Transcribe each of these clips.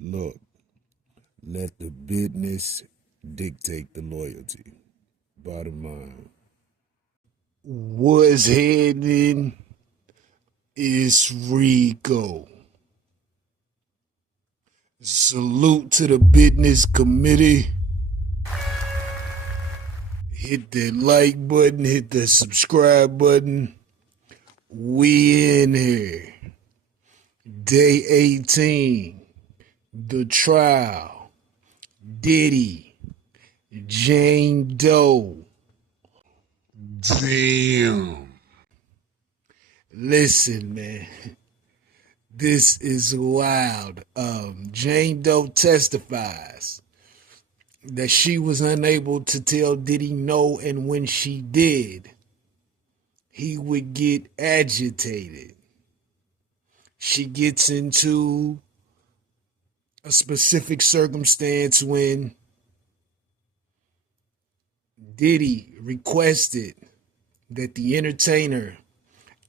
Look, let the business dictate the loyalty. Bottom line. What's happening? It's Rico. Salute to the business committee. Hit that like button, hit that subscribe button. We in here. Day 18. The trial. Diddy. Jane Doe. Damn. Listen, man. This is wild. Jane Doe testifies that she was unable to tell Diddy no, and when she did, he would get agitated. She gets into a specific circumstance when Diddy requested that the entertainer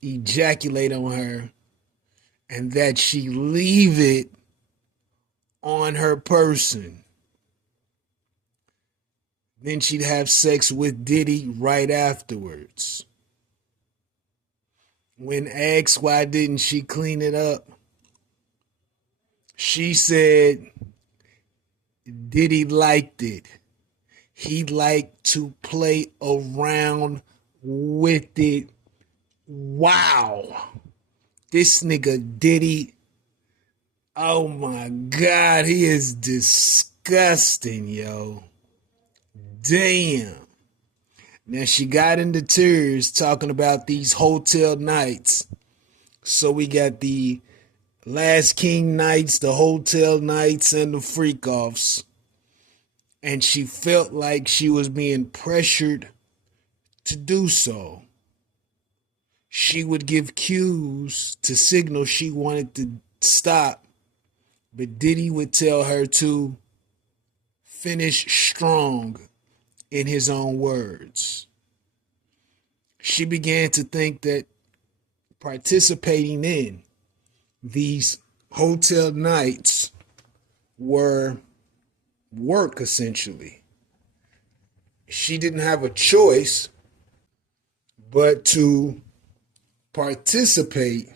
ejaculate on her and that she leave it on her person. Then she'd have sex with Diddy right afterwards. When asked why didn't she clean it up, she said Diddy liked it. He liked to play around with it. Wow. This nigga Diddy, oh my God, he is disgusting, yo. Damn. Now she got into tears talking about these hotel nights. So we got the Last King nights, the hotel nights, and the freak offs. And she felt like she was being pressured to do so. She would give cues to signal she wanted to stop, but Diddy would tell her to finish strong, in his own words. She began to think that participating in these hotel nights were work, essentially. She didn't have a choice but to participate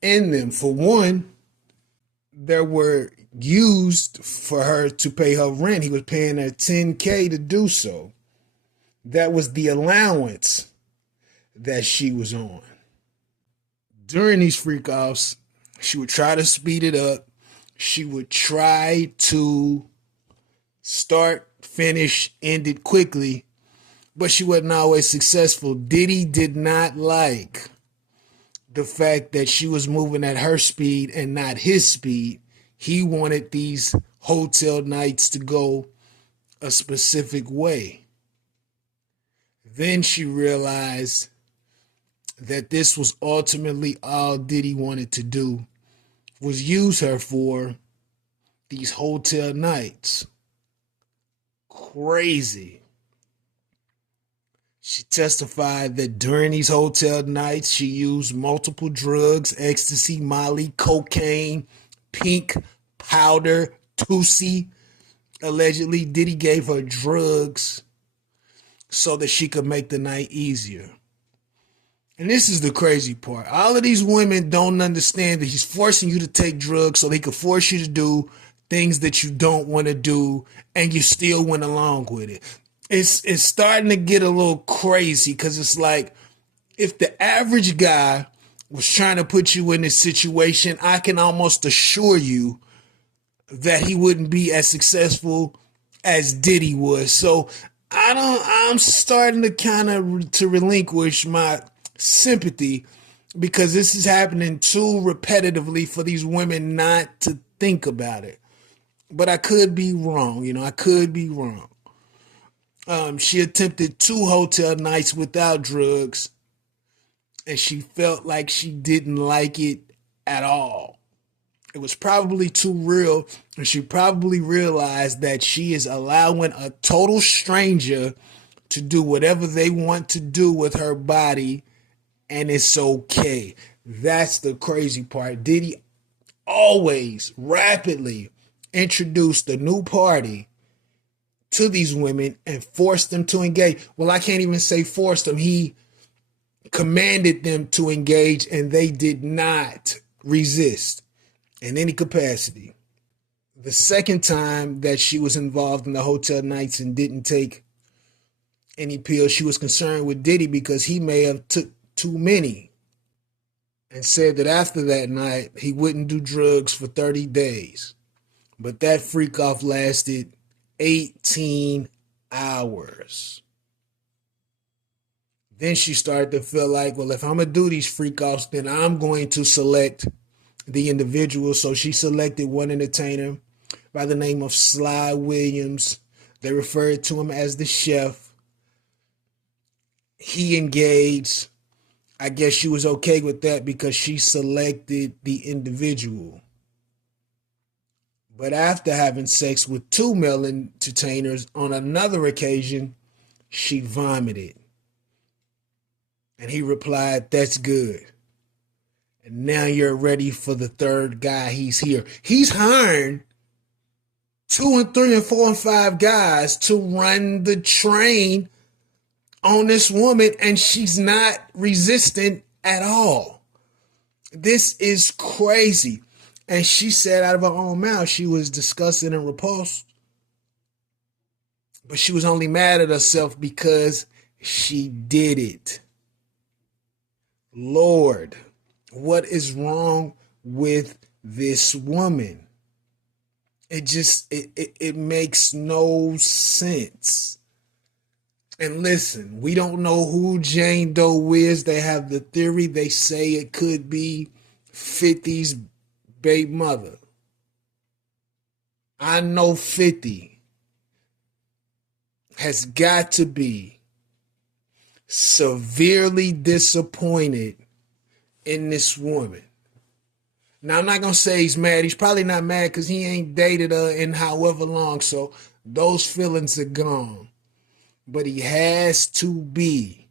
in them. For one, they were used for her to pay her rent. He was paying her $10K to do so. That was the allowance that she was on. During these freak offs, she would try to speed it up. She would try to start, finish, end it quickly, but she wasn't always successful. Diddy did not like the fact that she was moving at her speed and not his speed. He wanted these hotel nights to go a specific way. Then she realized that this was ultimately all Diddy wanted to do, was use her for these hotel nights. Crazy. She testified that during these hotel nights, she used multiple drugs: ecstasy, Molly, cocaine, pink powder, Tusi. Allegedly, Diddy gave her drugs so that she could make the night easier. And this is the crazy part. All of these women don't understand that he's forcing you to take drugs so he could force you to do things that you don't want to do, and you still went along with it. It's starting to get a little crazy, because it's like, if the average guy was trying to put you in this situation, I can almost assure you that he wouldn't be as successful as Diddy was. So I'm starting to kind of to relinquish my sympathy, because this is happening too repetitively for these women not to think about it. But I could be wrong, I could be wrong. She attempted 2 hotel nights without drugs, and she felt like she didn't like it at all. It was probably too real, and she probably realized that she is allowing a total stranger to do whatever they want to do with her body, and it's okay. That's the crazy part. Diddy always rapidly introduced a new party to these women and forced them to engage. Well, I can't even say forced them. He commanded them to engage, and they did not resist in any capacity. The second time that she was involved in the hotel nights and didn't take any pills, she was concerned with Diddy because he may have took too many, and said that after that night he wouldn't do drugs for 30 days. But that freak off lasted 18 hours. Then she started to feel like, well, if I'm going to do these freak offs, then I'm going to select the individual. So she selected one entertainer by the name of Sly Williams. They referred to him as the chef. He engaged. I guess she was okay with that because she selected the individual. But after having sex with two male entertainers on another occasion, she vomited. And he replied, "That's good. And now you're ready for the third guy. He's here." He's hiring 2 and 3 and 4 and 5 guys to run the train on this woman, and she's not resistant at all. This is crazy. And she said out of her own mouth she was disgusted and repulsed. But she was only mad at herself because she did it. Lord, what is wrong with this woman? It makes no sense. And listen, we don't know who Jane Doe is. They have the theory. They say it could be 50's baby mother. I know 50 has got to be severely disappointed in this woman. Now, I'm not going to say he's mad. He's probably not mad because he ain't dated her in however long, so those feelings are gone. But he has to be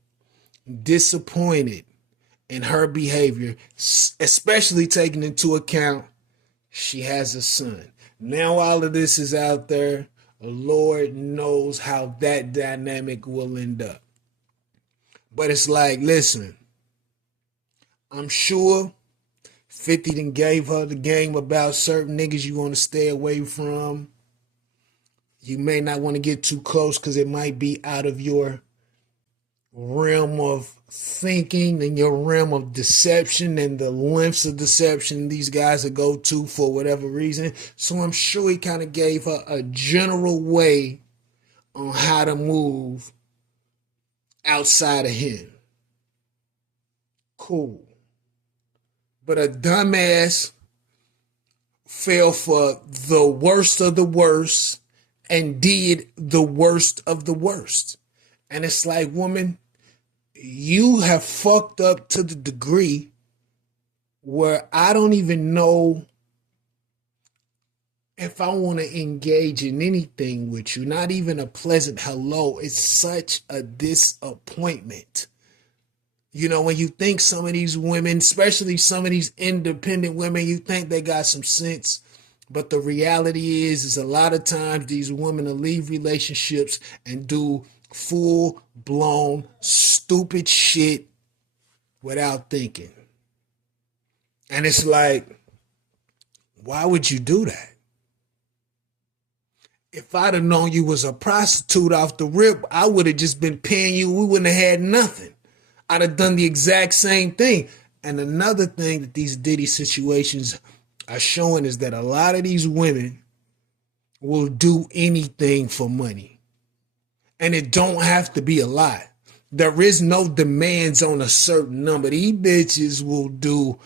disappointed in her behavior, especially taking into account she has a son. Now all of this is out there. Lord knows how that dynamic will end up. But it's like, listen, I'm sure 50 done gave her the game about certain niggas you want to stay away from. You may not want to get too close because it might be out of your realm of thinking and your realm of deception and the lengths of deception these guys will go to for whatever reason. So I'm sure he kind of gave her a general way on how to move outside of him. Cool. But a dumbass fell for the worst of the worst and did the worst of the worst. And it's like, woman, you have fucked up to the degree where I don't even know if I want to engage in anything with you. Not even a pleasant hello. It's such a disappointment. You know, when you think some of these women, especially some of these independent women, you think they got some sense. But the reality is a lot of times these women will leave relationships and do full-blown stupid shit without thinking. And it's like, why would you do that? If I'd have known you was a prostitute off the rip, I would have just been paying you. We wouldn't have had nothing. I'd have done the exact same thing. And another thing that these Diddy situations are showing is that a lot of these women will do anything for money. And it don't have to be a lot. There is no demands on a certain number. These bitches will do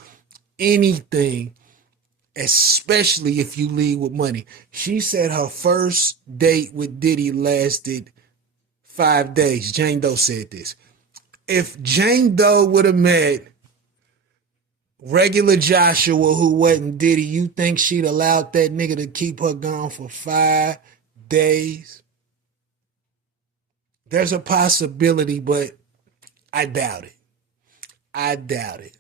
anything, especially if you leave with money. She said her first date with Diddy lasted 5 days. Jane Doe said this. If Jane Doe would have met regular Joshua who wasn't Diddy, you think she'd allowed that nigga to keep her gone for 5 days? There's a possibility, but I doubt it. I doubt it.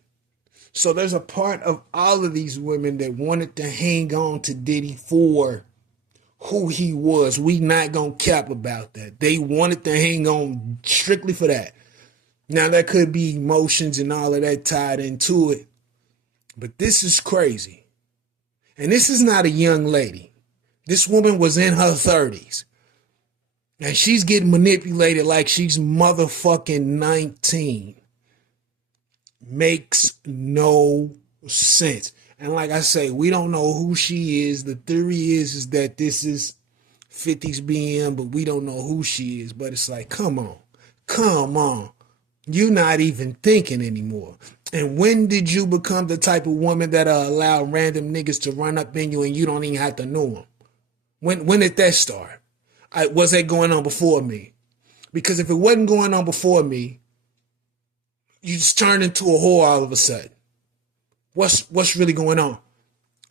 So there's a part of all of these women that wanted to hang on to Diddy for who he was. We not gonna cap about that. They wanted to hang on strictly for that. Now there could be emotions and all of that tied into it, but this is crazy. And this is not a young lady. This woman was in her 30s. And she's getting manipulated like she's motherfucking 19. Makes no sense. And like I say, we don't know who she is. The theory is that this is 50's BM, but we don't know who she is. But it's like, come on. Come on. You're not even thinking anymore. And when did you become the type of woman that'll allow random niggas to run up in you and you don't even have to know them? When did that start? Was that going on before me? Because if it wasn't going on before me, you just turned into a whore all of a sudden. What's really going on?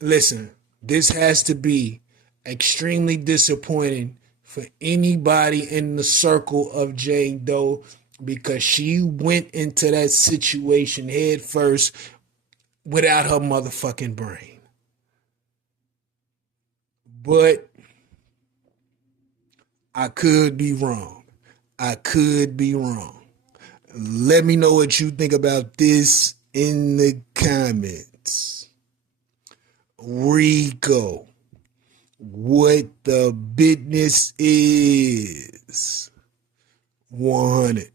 Listen, this has to be extremely disappointing for anybody in the circle of Jane Doe, because she went into that situation head first without her motherfucking brain. But I could be wrong. I could be wrong. Let me know what you think about this in the comments. Rico, what the business is. 100.